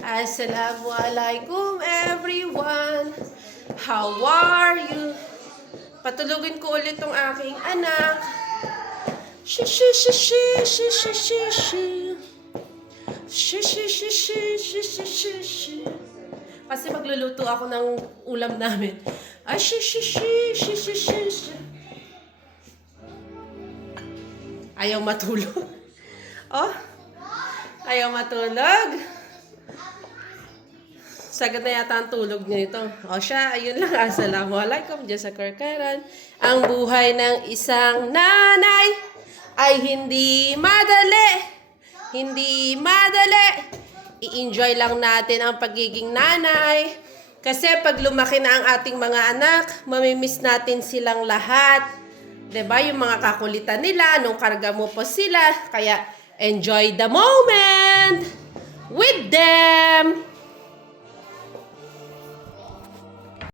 Assalamualaikum everyone. How are you? Patulugin ko ulit tong aking anak. Kasi magluluto ako ng ulam namin. Ayaw matulog. Oh, ayaw matulog. Sagad na yata ang tulog niya ito. O siya, ayun lang. Assalamualaikum. Diyos sa karkaran. Ang buhay ng isang nanay ay hindi madali. Hindi madali. I-enjoy lang natin ang pagiging nanay. Kasi pag lumaki na ang ating mga anak, mamimiss natin silang lahat. 'Di ba? Yung mga kakulitan nila, nung karga mo po sila. Kaya enjoy the moment with them.